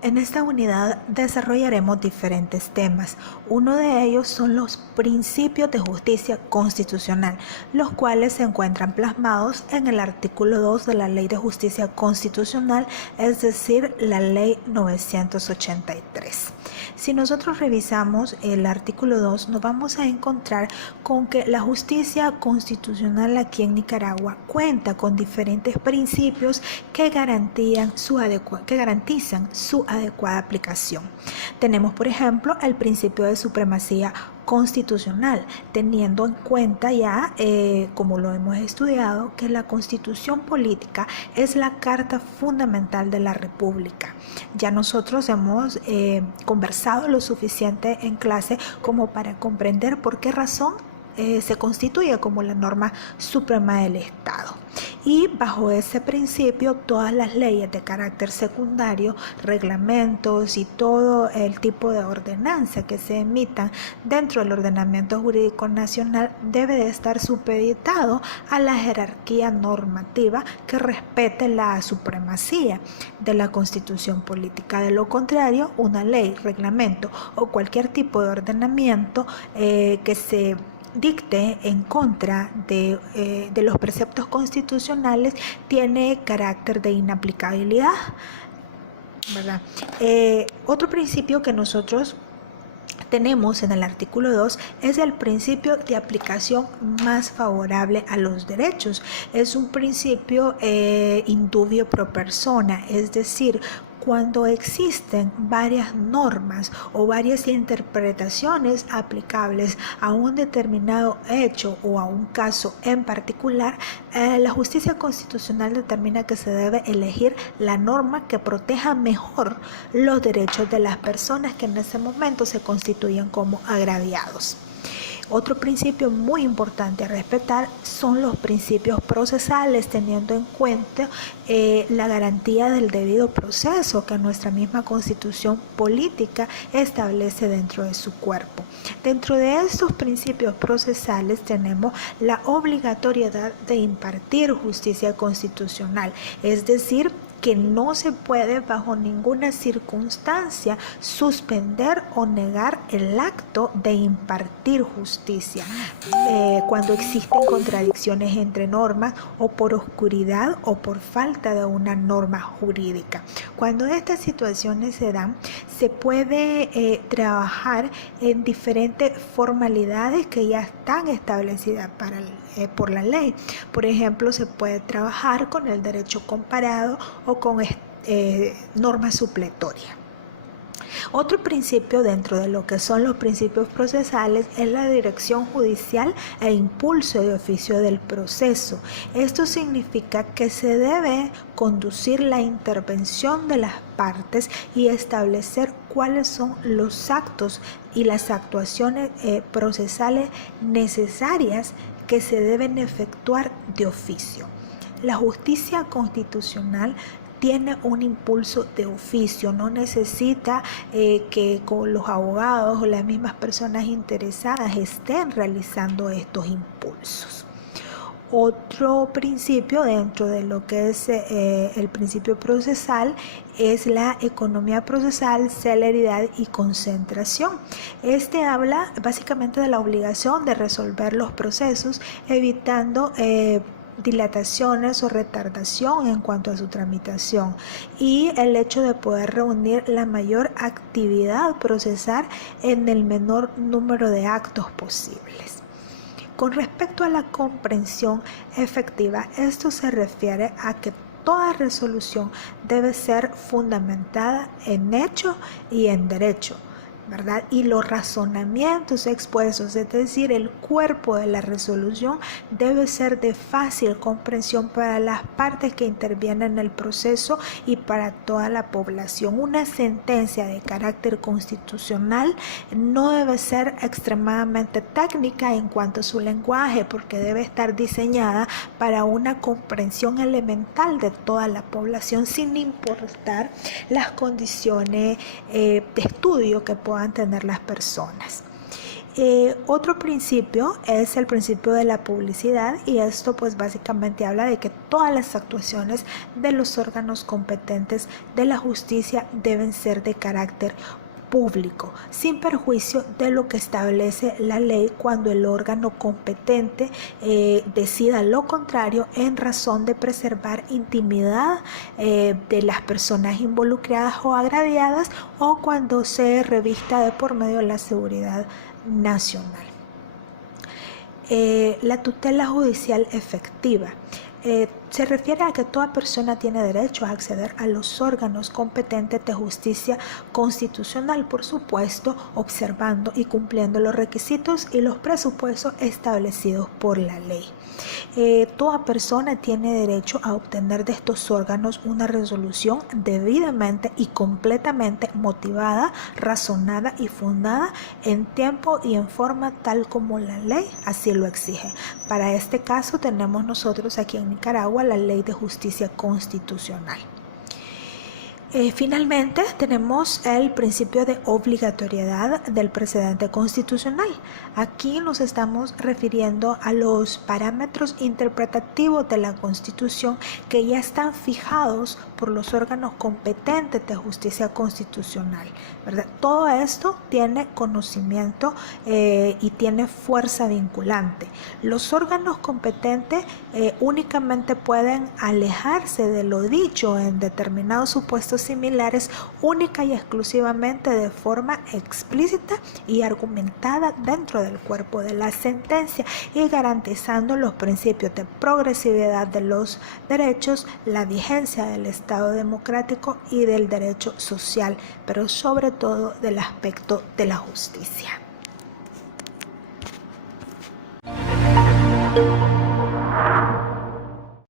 En esta unidad desarrollaremos diferentes temas. Uno de ellos son los principios de justicia constitucional, los cuales se encuentran plasmados en el artículo 2 de la Ley de Justicia Constitucional, es decir, la Ley 983. Si nosotros revisamos el artículo 2, nos vamos a encontrar con que la justicia constitucional aquí en Nicaragua cuenta con diferentes principios que garantizan su adecuada aplicación. Tenemos, por ejemplo, el principio de supremacía constitucional, teniendo en cuenta ya, como lo hemos estudiado, que la Constitución política es la carta fundamental de la República. Ya nosotros hemos conversado lo suficiente en clase como para comprender por qué razón se constituye como la norma suprema del Estado. Y bajo ese principio, todas las leyes de carácter secundario, reglamentos y todo el tipo de ordenanza que se emitan dentro del ordenamiento jurídico nacional debe de estar supeditado a la jerarquía normativa que respete la supremacía de la Constitución política. De lo contrario, una ley, reglamento o cualquier tipo de ordenamiento que se dicte en contra de los preceptos constitucionales tiene carácter de inaplicabilidad, ¿verdad? Otro principio que nosotros tenemos en el artículo 2 es el principio de aplicación más favorable a los derechos. Es un principio indubio pro persona, es decir, cuando existen varias normas o varias interpretaciones aplicables a un determinado hecho o a un caso en particular, la justicia constitucional determina que se debe elegir la norma que proteja mejor los derechos de las personas que en ese momento se constituyen como agraviados. Otro principio muy importante a respetar son los principios procesales, teniendo en cuenta la garantía del debido proceso que nuestra misma Constitución política establece dentro de su cuerpo. Dentro de estos principios procesales tenemos la obligatoriedad de impartir justicia constitucional, es decir, que no se puede bajo ninguna circunstancia suspender o negar el acto de impartir justicia cuando existen contradicciones entre normas o por oscuridad o por falta de una norma jurídica. Cuando estas situaciones se dan, se puede trabajar en diferentes formalidades que ya están establecidas por la ley. Por ejemplo, se puede trabajar con el derecho comparado o con norma supletoria. Otro principio dentro de lo que son los principios procesales es la dirección judicial e impulso de oficio del proceso. Esto significa que se debe conducir la intervención de las partes y establecer cuáles son los actos y las actuaciones procesales necesarias que se deben efectuar de oficio. La justicia constitucional tiene un impulso de oficio, no necesita que con los abogados o las mismas personas interesadas estén realizando estos impulsos. Otro principio dentro de lo que es el principio procesal es la economía procesal, celeridad y concentración. Este habla básicamente de la obligación de resolver los procesos, evitando dilataciones o retardación en cuanto a su tramitación, y el hecho de poder reunir la mayor actividad procesal en el menor número de actos posibles. Con respecto a la comprensión efectiva, esto se refiere a que toda resolución debe ser fundamentada en hecho y en derecho, ¿verdad? Y los razonamientos expuestos, es decir, el cuerpo de la resolución debe ser de fácil comprensión para las partes que intervienen en el proceso y para toda la población. Una sentencia de carácter constitucional no debe ser extremadamente técnica en cuanto a su lenguaje, porque debe estar diseñada para una comprensión elemental de toda la población, sin importar las condiciones de estudio que puedan tener las personas. Otro principio es el principio de la publicidad, y esto pues básicamente habla de que todas las actuaciones de los órganos competentes de la justicia deben ser de carácter público, sin perjuicio de lo que establece la ley cuando el órgano competente decida lo contrario en razón de preservar intimidad de las personas involucradas o agraviadas, o cuando se revista de por medio de la seguridad nacional. La tutela judicial efectiva se refiere a que toda persona tiene derecho a acceder a los órganos competentes de justicia constitucional, por supuesto, observando y cumpliendo los requisitos y los presupuestos establecidos por la ley. Toda persona tiene derecho a obtener de estos órganos una resolución debidamente y completamente motivada, razonada y fundada en tiempo y en forma tal como la ley así lo exige. Para este caso tenemos nosotros aquí en Nicaragua la Ley de Justicia Constitucional. Finalmente tenemos el principio de obligatoriedad del precedente constitucional. Aquí nos estamos refiriendo a los parámetros interpretativos de la Constitución que ya están fijados por los órganos competentes de justicia constitucional, ¿verdad? Todo esto tiene conocimiento y tiene fuerza vinculante. Los órganos competentes únicamente pueden alejarse de lo dicho en determinados supuestos similares única y exclusivamente de forma explícita y argumentada dentro del cuerpo de la sentencia, y garantizando los principios de progresividad de los derechos, la vigencia del Estado democrático y del derecho social, pero sobre todo del aspecto de la justicia.